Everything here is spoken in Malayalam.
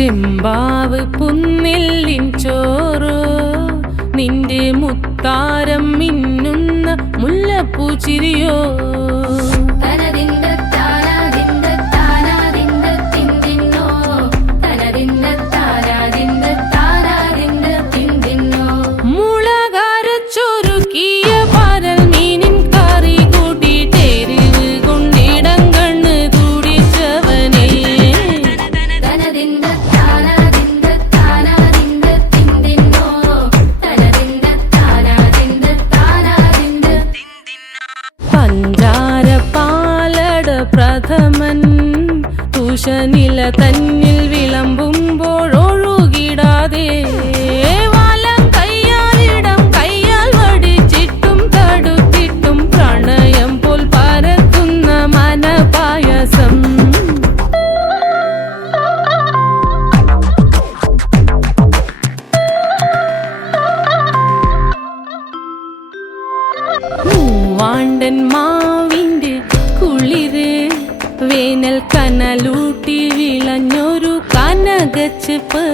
ചെമ്പാവ് പുന്നെല്ലിൻ ചോറോ നിന്റെ മുത്താരം മിന്നുന്ന മുല്ലപ്പൂച്ചിരിയോ പ്രഥമൻ തുഷനില തന്നിൽ വിളമ്പുമ്പോഴൊഴുകിടാതെ വലം കയ്യാലിടം കയ്യാൽ വടിച്ചിട്ടും തടുത്തിട്ടും പ്രണയം പോൽ പരക്കുന്ന മനപായസം മൂവാണ്ടൻ മാവിന്റെ കുളിര് വേനൽ കനലൂട്ടി വിളഞ്ഞൊരു കനകച്ചെപ്പ്